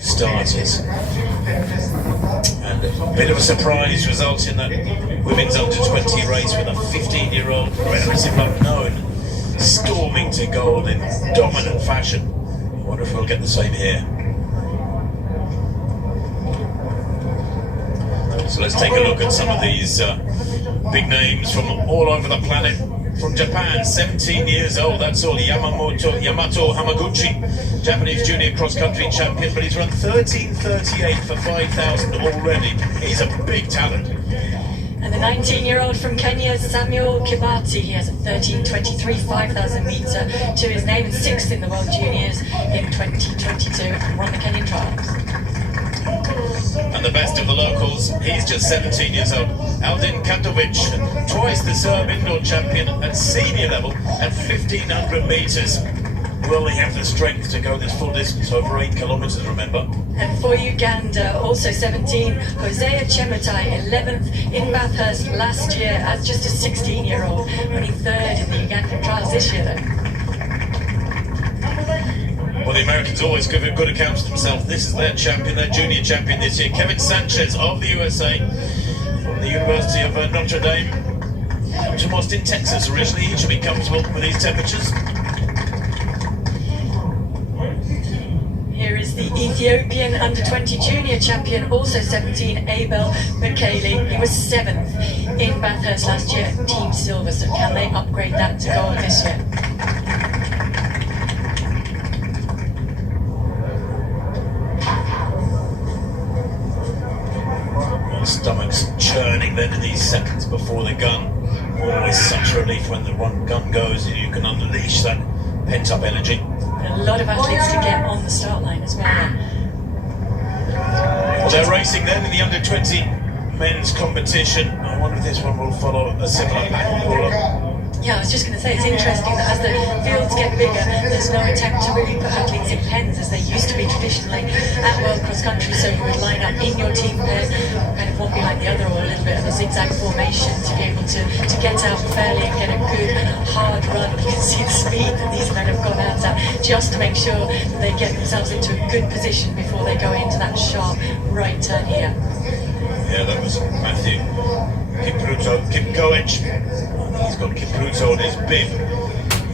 starters, and a bit of a surprise result in that women's under-20 race with a 15-year-old relative unknown storming to gold in dominant fashion. I wonder if we'll get the same here. So let's take a look at some of these big names from all over the planet. From Japan, 17 years old, that's all, Yamato Hamaguchi, Japanese junior cross-country champion, but he's run 13:38 for 5,000 already. He's a big talent. And the 19-year-old from Kenya, Samuel Kibati, he has a 13:23 5,000 metre to his name and 6th in the World Juniors in 2022 and won the Kenyan trials. And the best of the locals, he's just 17 years old, Aldin Katovic, twice the Serb indoor champion at senior level at 1,500 metres. Will he have the strength to go this full distance, over 8 kilometres, remember? And for Uganda, also 17, Hosea Chemutai, 11th in Bathurst last year as just a 16-year-old, only 3rd in the Ugandan trials this year though. Well, the Americans always give a good account of themselves. This is their champion, their junior champion this year, Kevin Sanchez of the USA, from the University of Notre Dame. Comes from Austin, Texas originally. He should be comfortable with these temperatures. Here is the Ethiopian under-20 junior champion, also 17, Abel Bekele. He was 7th in Bathurst last year, Team Silver, so can they upgrade that to gold this year? Stomachs churning then in these seconds before the gun. Always such relief when the one gun goes and you can unleash that pent-up energy. A lot of athletes to get on the start line as well. Well, they're racing then in the under-20 men's competition. I wonder if this one will follow a similar pattern. Yeah, I was just going to say, it's interesting that as the fields get bigger, there's no attempt to really put athletes in pens as they used to be traditionally at World Cross Country, so you would line up in your team pair, kind of one behind the other, or a little bit of a zigzag formation to be able to get out fairly and get a good hard run. You can see the speed that these men have gone out at, just to make sure that they get themselves into a good position before they go into that sharp right turn here. Yeah, that was Matthew Kipkoech. He's got Kipruto on his bib,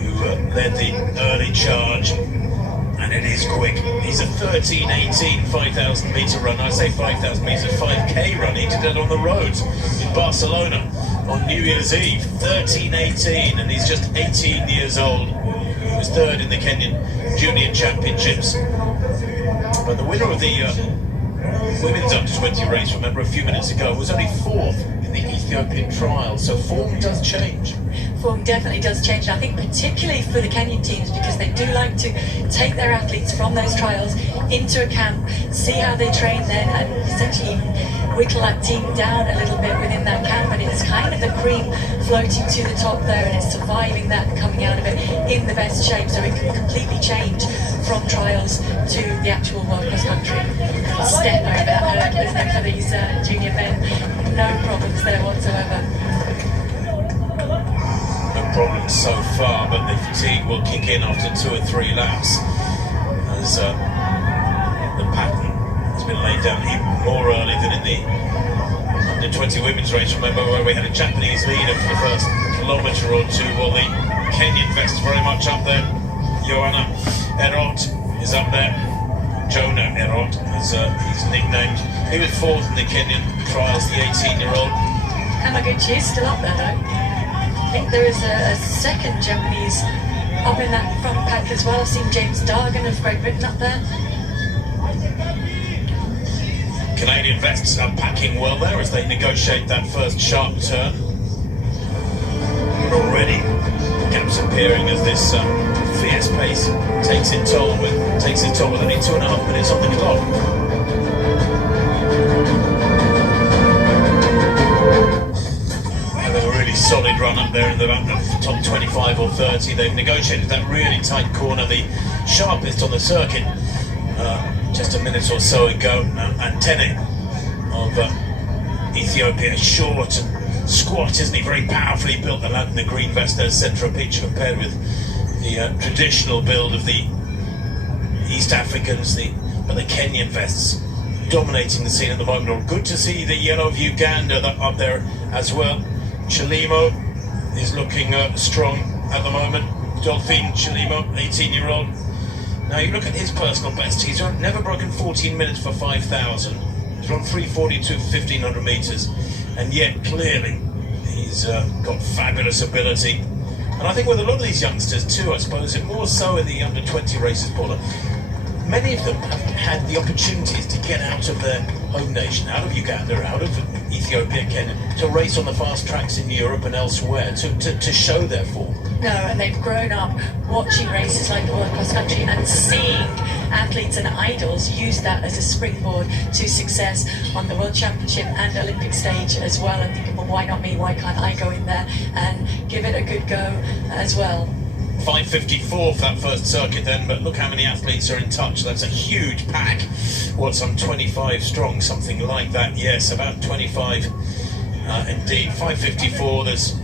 who led the early charge, and it is quick. He's a 13:18 5,000 metre run. I say 5,000 metres, 5k run. He did it on the roads in Barcelona on New Year's Eve. 13:18, and he's just 18 years old. He was 3rd in the Kenyan Junior Championships. But the winner of the women's under-20 race, remember a few minutes ago, was only 4th in the Ethiopian trial, so form does change. Form definitely does change, and I think particularly for the Kenyan teams, because they do like to take their athletes from those trials into a camp, see how they train then, and essentially whittle that team down a little bit within that camp, and it's kind of the cream floating to the top there, and it's surviving that and coming out of it in the best shape, so it can completely change from trials to the actual World Cross Country. Step over that hurdle, isn't it, for these junior men? No problems there whatsoever. No problems so far, but the fatigue will kick in after 2 or 3 laps as the pattern has been laid down even more early than in the under-20 women's race. Remember where we had a Japanese leader for the first kilometre or two? Well, the Kenyan vest very much up there. Joanna Erot is up there. Jonah Erot, as he's nicknamed. He was 4th in the Kenyan trials, the 18-year-old. Hamaguchi is still up there though. I think there is a second Japanese up in that front pack as well. I've seen James Dargan of Great Britain up there. Canadian vests are packing well there as they negotiate that first sharp turn. But already gaps appearing as this fierce pace takes its toll with only 2.5 minutes on the clock. And a really solid run up there in the top 25 or 30. They've negotiated that really tight corner, the sharpest on the circuit, just a minute or so ago. Antene of Ethiopia, short and squat, isn't he? Very powerfully built, the green vest, their central picture compared with the traditional build of the East Africans, the But the Kenyan vests dominating the scene at the moment. Good to see the yellow of Uganda up there as well. Chilimo is looking strong at the moment. Dolphin Chilimo, 18-year-old. Now you look at his personal best. He's never broken 14 minutes for 5,000. He's run 3:42 for 1,500 meters, and yet clearly he's got fabulous ability. And I think with a lot of these youngsters too, I suppose, and more so in the under-20 races, Paula, many of them have had the opportunities to get out of their home nation, out of Uganda, out of Ethiopia, Kenya, to race on the fast tracks in Europe and elsewhere, to show their form. No, and they've grown up watching races like the World Cross Country and seeing athletes and idols use that as a springboard to success on the World Championship and Olympic stage as well, and thinking, well, why not me? Why can't I go in there and give it a good go as well? 5:54 for that first circuit then, but look how many athletes are in touch. That's a huge pack. What, some 25 strong, something like that. Yes, about 25 indeed. 5:54, there's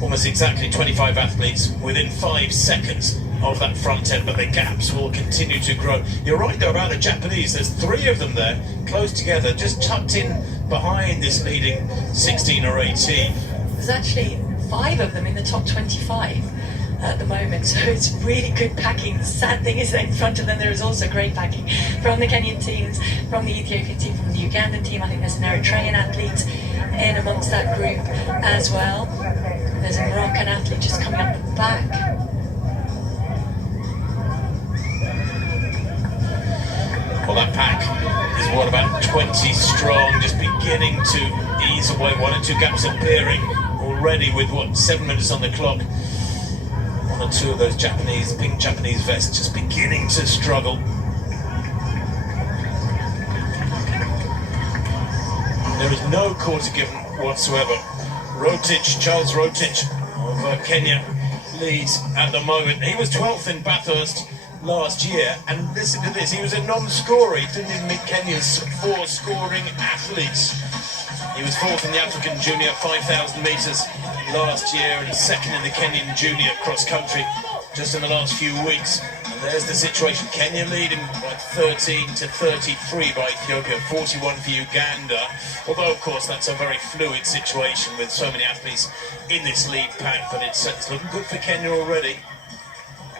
almost exactly 25 athletes within 5 seconds of that front end, but the gaps will continue to grow. You're right though about the Japanese. There's 3 of them there, close together, just tucked in behind this leading 16 or 18. There's actually 5 of them in the top 25 at the moment, so it's really good packing. The sad thing is that in front of them there is also great packing from the Kenyan teams, from the Ethiopian team, from the Ugandan team. I think there's an Eritrean athlete in amongst that group as well. There's a Moroccan athlete just coming up the back. Well, that pack is what, about 20 strong, just beginning to ease away. 1 or 2 gaps appearing already with, what, 7 minutes on the clock. 1 or 2 of those Japanese, pink Japanese vests just beginning to struggle. There is no quarter given whatsoever. Charles Rotich of Kenya leads at the moment. He was 12th in Bathurst last year, and listen to this, he was a non-scorer. He didn't even meet Kenya's 4 scoring athletes. He was 4th in the African Junior 5,000 metres last year and 2nd in the Kenyan Junior cross country just in the last few weeks. And there's the situation. Kenya leading by 13 to 33 by Ethiopia, 41 for Uganda. Although, of course, that's a very fluid situation with so many athletes in this lead pack, but it's looking good for Kenya already.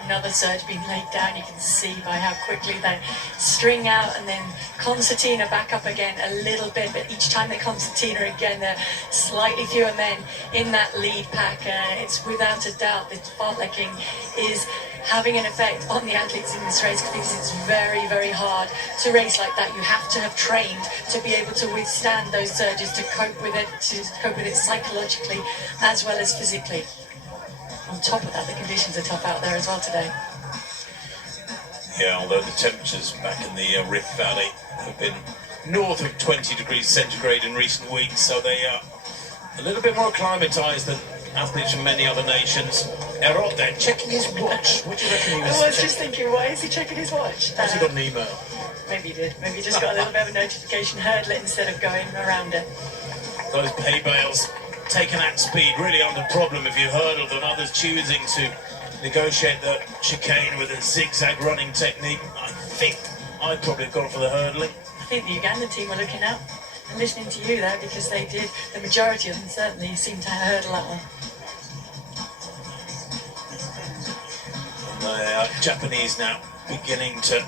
Another surge being laid down. You can see by how quickly they string out, and then Concertina back up again a little bit, but each time they Concertina again, they're slightly fewer men in that lead pack. It's without a doubt that fartlekking is having an effect on the athletes in this race, because it's very, very hard to race like that. You have to have trained to be able to withstand those surges, to cope with it psychologically as well as physically. On top of that, the conditions are tough out there as well today. Yeah, although the temperatures back in the Rift Valley have been north of 20 degrees centigrade in recent weeks, so they are a little bit more acclimatised than athletes from many other nations. Errol there, checking his watch. What do you reckon he was? I was just thinking, why is he checking his watch? Has he got an email? Maybe he did. Maybe he just got a little bit of a notification, hurdle it instead of going around it. Those pay bales taken at speed, really under problem if you hurdle them. Others choosing to negotiate the chicane with a zigzag running technique. I think I'd probably have gone for the hurdling. I think the Ugandan team were looking out and listening to you there, because they did. The majority of them certainly seemed to hurdle that one. The Japanese now beginning to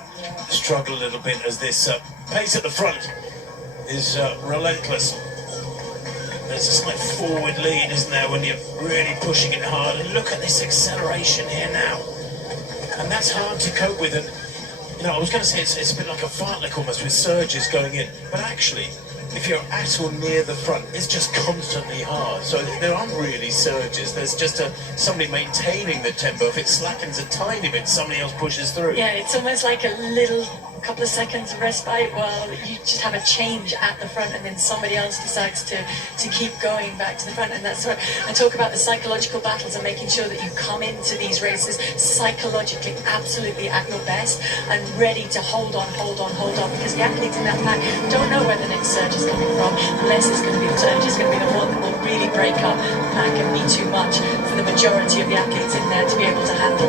struggle a little bit as this pace at the front is relentless. There's a slight forward lead, isn't there, when you're really pushing it hard. And look at this acceleration here now. And that's hard to cope with. And, you know, I was going to say it's a bit like a fartlek almost, with surges going in. But actually, if you're at or near the front, it's just constantly hard. So there aren't really surges. There's just somebody maintaining the tempo. If it slackens a tiny bit, somebody else pushes through. Yeah, it's almost like a little couple of seconds of respite while you just have a change at the front, and then somebody else decides to keep going back to the front. And that's what I talk about, the psychological battles, and making sure that you come into these races psychologically absolutely at your best and ready to hold on, because the athletes in that pack don't know where the next surge is coming from, unless it's going to be the surge is going to be the one that will really break up the pack and be too much for the majority of the athletes in there to be able to handle.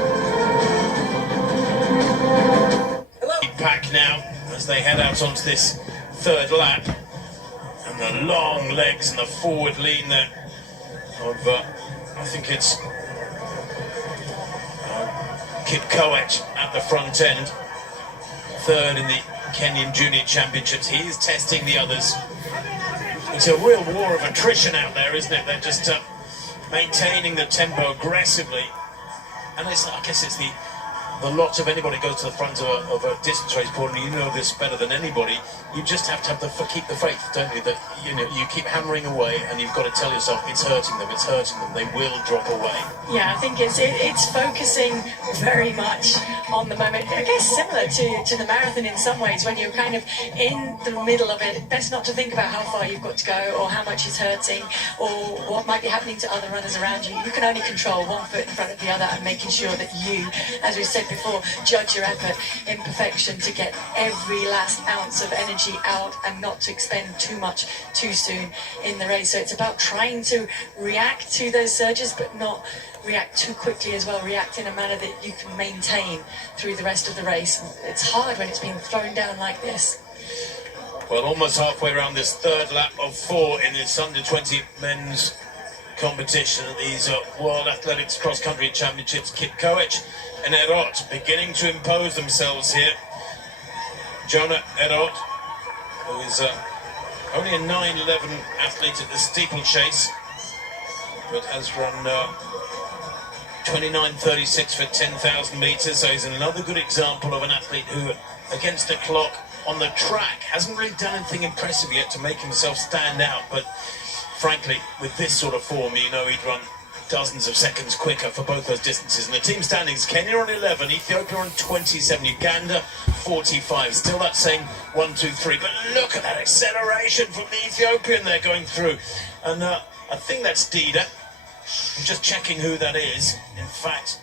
Pack now, as they head out onto this third lap. And the long legs and the forward lean there of, I think it's Kip Koech at the front end. Third in the Kenyan Junior Championships. He is testing the others. It's a real war of attrition out there, isn't it? They're just maintaining the tempo aggressively. And I guess it's the lot of anybody goes to the front of a distance race, Paul, and you know this better than anybody. You just have to have keep the faith, don't you? That you keep hammering away, and you've got to tell yourself it's hurting them. It's hurting them. They will drop away. Yeah, I think it's focusing very much on the moment. I guess similar to the marathon in some ways, when you're kind of in the middle of it. Best not to think about how far you've got to go, or how much is hurting, or what might be happening to other runners around you. You can only control one foot in front of the other, and making sure that you, as we said before, judge your effort in perfection to get every last ounce of energy out and not to expend too much too soon in the race. So it's about trying to react to those surges, but not react too quickly as well. React in a manner that you can maintain through the rest of the race. It's hard when it's being thrown down like this. Well, almost halfway around this third lap of 4 in this under-20 men's competition at these World Athletics Cross-Country Championships. Kip Koech and Erot beginning to impose themselves here. Jonah Erot, who is only a 9:11 athlete at the steeplechase, but has run 29:36 for 10,000 metres, so he's another good example of an athlete who, against the clock on the track, hasn't really done anything impressive yet to make himself stand out, but frankly, with this sort of form, you know he'd run dozens of seconds quicker for both those distances. And the team standings, Kenya on 11, Ethiopia on 27, Uganda 45. Still that same 1, 2, 3. But look at that acceleration from the Ethiopian they're going through. And I think that's Dida. I'm just checking who that is. In fact,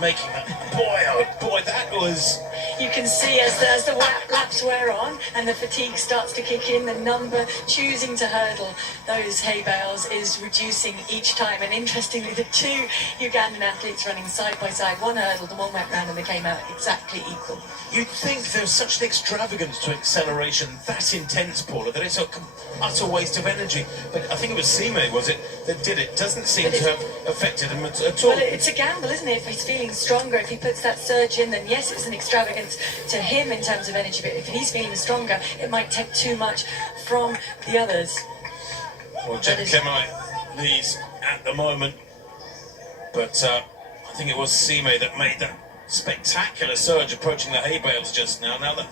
making that. Boy, oh boy, that was... You can see as the laps wear on and the fatigue starts to kick in, the number choosing to hurdle those hay bales is reducing each time. And interestingly, the two Ugandan athletes running side by side, one hurdled and one went round, and they came out exactly equal. You'd think there's such an extravagance to acceleration that intense, Paula, that it's an utter waste of energy. But I think it was Sime, was it, that did it? Doesn't seem to have affected him at all. Well, it's a gamble, isn't it? If he's feeling stronger, if he puts that surge in, then yes, it's an extravagance to him in terms of energy, but if he's feeling stronger, it might take too much from the others. Well, Jet Kemai leads at the moment, but I think it was Sime that made that spectacular surge approaching the hay bales just now. Now, the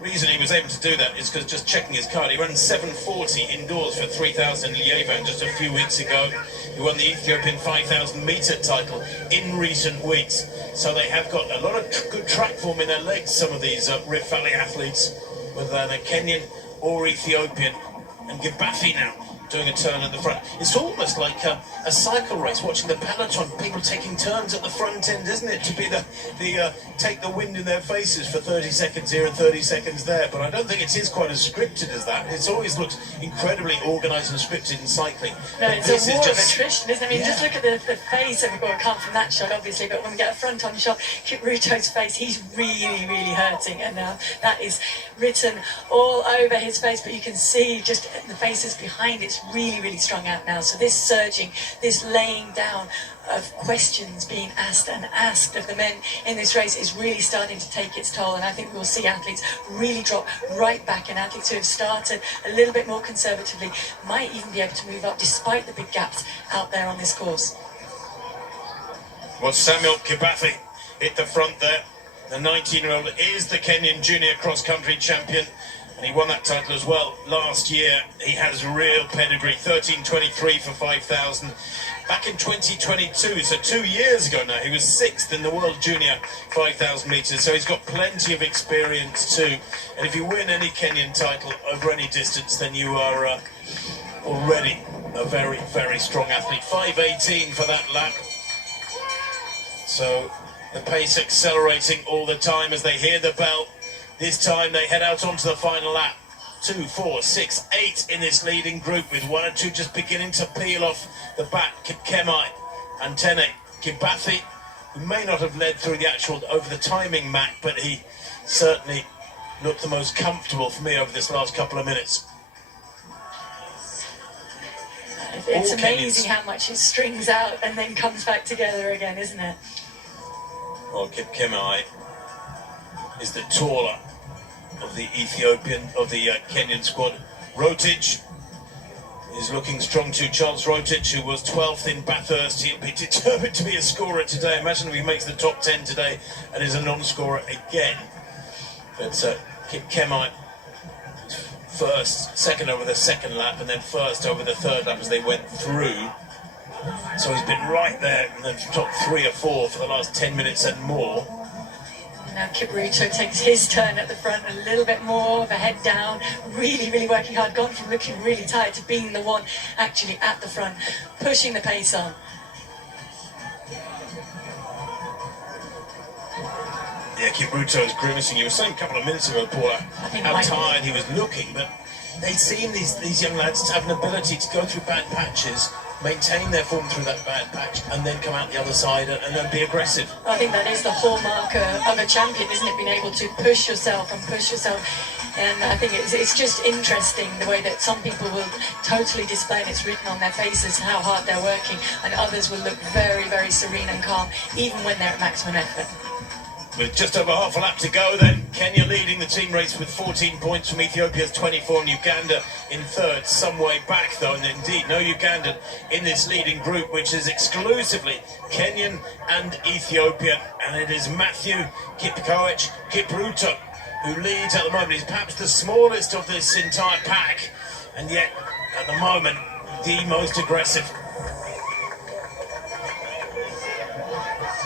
reason he was able to do that is because, just checking his card, he ran 7:40 indoors for 3,000 Yerevan just a few weeks ago. He won the Ethiopian 5,000 metre title in recent weeks. So they have got a lot of good track form in their legs, some of these Rift Valley athletes, whether they're Kenyan or Ethiopian. And Gibafi now doing a turn at the front. It's almost like a cycle race, watching the peloton, people taking turns at the front end, isn't it? To be the take the wind in their faces for 30 seconds here and 30 seconds there. But I don't think it is quite as scripted as that. It's always looked incredibly organised and scripted in cycling. No, it's a war of attrition, isn't it? I mean, just look at the face of, well, it can't from that shot, obviously, but when we get a front-on shot, Kipruto's face, he's really, really hurting. And now that is written all over his face, but you can see just the faces behind it's really, really strung out now. So this surging, this laying down of questions being asked and asked of the men in this race is really starting to take its toll, and I think we'll see athletes really drop right back, and athletes who have started a little bit more conservatively might even be able to move up despite the big gaps out there on this course. Well, Samuel Kibathi hit the front there. The 19-year-old is the Kenyan junior cross-country champion, and he won that title as well last year. He has real pedigree, 13:23 for 5,000. Back in 2022, so 2 years ago now, he was 6th in the World Junior 5,000 metres, so he's got plenty of experience too. And if you win any Kenyan title over any distance, then you are already a very, very strong athlete. 5:18 for that lap. So the pace accelerating all the time as they hear the bell. This time they head out onto the final lap. 2, 4, 6, 8 in this leading group, with 1 or 2 just beginning to peel off the back. Kipkemai, Antene, Kibathi, who may not have led through the actual over the timing map, but he certainly looked the most comfortable for me over this last couple of minutes. It's amazing how much it strings out and then comes back together again, isn't it? Well, Kipkemei is the taller of the Kenyan squad. Rotich is looking strong too. Charles Rotich, who was 12th in Bathurst, he'll be determined to be a scorer today. Imagine if he makes the top 10 today and is a non-scorer again. But Kipkemei first, second over the second lap, and then first over the third lap as they went through. So he's been right there in the top 3 or 4 for the last 10 minutes and more. Now Kipruto takes his turn at the front, a little bit more of a head down, really working hard, gone from looking really tired to being the one actually at the front, pushing the pace on. Yeah, Kipruto is grimacing. You were saying a couple of minutes ago, Paula, how tired he was looking, but they seem, these young lads, to have an ability to go through bad patches, maintain their form through that bad patch, and then come out the other side and then be aggressive. I think that is the hallmark of a champion, isn't it? Being able to push yourself and push yourself. And I think it's just interesting the way that some people will totally display, and it's written on their faces how hard they're working, and others will look very serene and calm, even when they're at maximum effort. With just over half a lap to go then, Kenya leading the team race with 14 points from Ethiopia's 24, and Uganda in third, some way back though, and indeed no Ugandan in this leading group, which is exclusively Kenyan and Ethiopian, and it is Matthew Kipruto who leads at the moment. He's perhaps the smallest of this entire pack, and yet at the moment the most aggressive.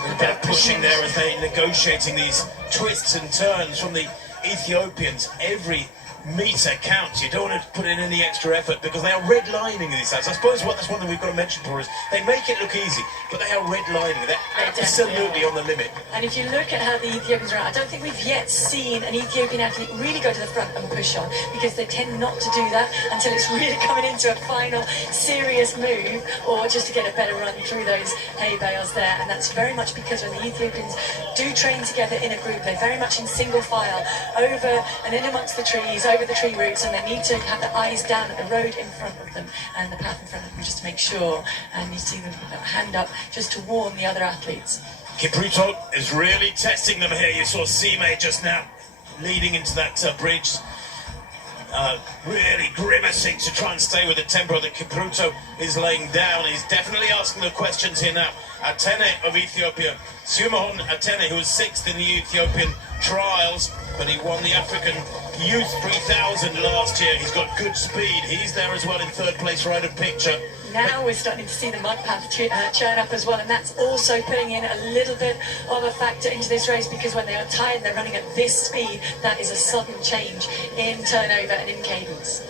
A bit of pushing there as they're negotiating these twists and turns from the Ethiopians. Every metre counts. You don't want to put in any extra effort because they are redlining these lads. I suppose that's one thing we've got to mention for is they make it look easy, but they are redlining. They're absolutely on the limit. And if you look at how the Ethiopians are, I don't think we've yet seen an Ethiopian athlete really go to the front and push on, because they tend not to do that until it's really coming into a final serious move, or just to get a better run through those hay bales there. And that's very much because when the Ethiopians do train together in a group, they're very much in single file over and in amongst the trees, over the tree roots, and they need to have their eyes down at the road in front of them and the path in front of them just to make sure, and you see them hand up just to warn the other athletes. Kipruto is really testing them here. You saw Sime just now leading into that bridge, really grimacing to try and stay with the tempo that Kipruto is laying down. He's definitely asking the questions here now. Atene of Ethiopia, Sumahon Atene, who was 6th in the Ethiopian trials, but he won the African Youth 3000 last year. He's got good speed. He's there as well in third place, right of picture. Now we're starting to see the mud path churn up as well, and that's also putting in a little bit of a factor into this race, because when they are tired and they're running at this speed, that is a sudden change in turnover and in cadence.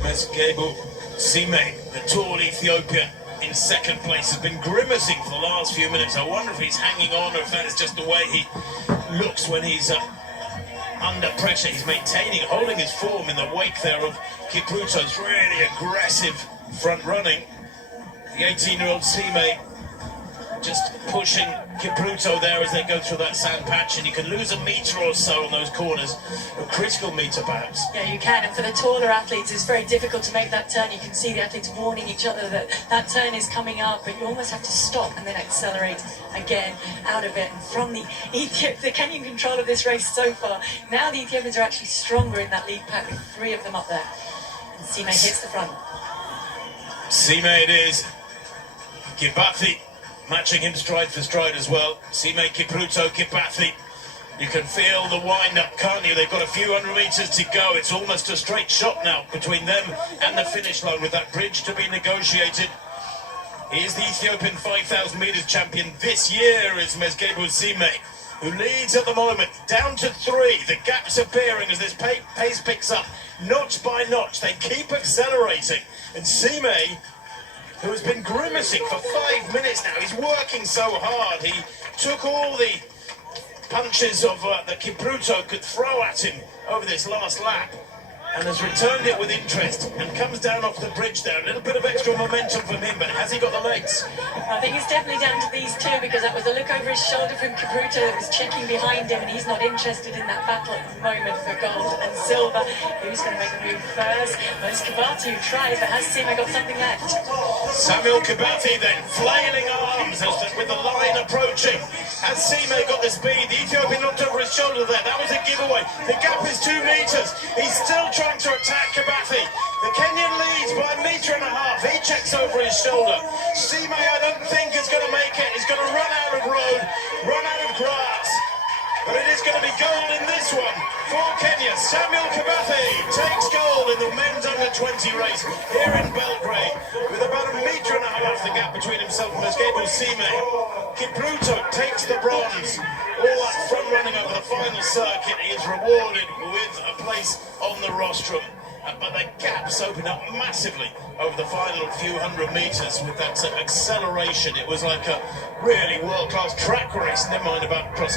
Mesgebu Sime, the tall Ethiopian, in second place, has been grimacing for the last few minutes. I wonder if he's hanging on, or if that is just the way he looks when he's under pressure. He's maintaining, holding his form in the wake there of Kipruto's really aggressive front running. The 18-year-old Sime just pushing Kipruto there as they go through that sand patch, and you can lose a metre or so on those corners, a critical metre perhaps. Yeah, you can, and for the taller athletes it's very difficult to make that turn. You can see the athletes warning each other that that turn is coming up, but you almost have to stop and then accelerate again out of it. And from the Kenyan control of this race so far, now the Ethiopians are actually stronger in that lead pack with 3 of them up there. And Sime hits the front. Sime it is. Kibathi matching him stride for stride as well. Sime, Kipruto, Kibathi. You can feel the wind-up, can't you? They've got a few hundred metres to go. It's almost a straight shot now between them and the finish line, with that bridge to be negotiated. He is the Ethiopian 5,000 metres champion this year, is Mesgebu Sime, who leads at the moment, down to 3. The gap's appearing as this pace picks up, notch by notch. They keep accelerating. And Sime, who has been grimacing for 5 minutes now, he's working so hard. He took all the punches of that Kipruto could throw at him over this last lap. and has returned it with interest and comes down off the bridge there. A little bit of extra momentum from him, but has he got the legs? I think it's definitely down to these two, because that was a look over his shoulder from Caputo that was checking behind him, and he's not interested in that battle at the moment for gold and silver. Who's going to make a move first? Well, it's Kabati who tries, but has Sima got something left? Samuel Kabati then flailing arms with the line approaching. Has Sima got the speed? The Ethiopian looked over his shoulder there. That was a giveaway. The gap is 2 meters. He's still trying to attack Kabati. The Kenyan leads by 1.5 meters. He checks over his shoulder. Sima, I don't think is going to make it. He's going to run out of road, run out of grass. But it is going to be gold in this one for Kenya. Samuel Kabati takes gold in the men's under-20 race here in Belgrade with about 1.5 meters the gap between himself and Mesgebo Sime. Kipruto takes the bronze. All that front running over the final circuit, he is rewarded with a place on the rostrum. But the gaps opened up massively over the final few hundred meters with that acceleration. It was like a really world-class track race, never mind about cross-country.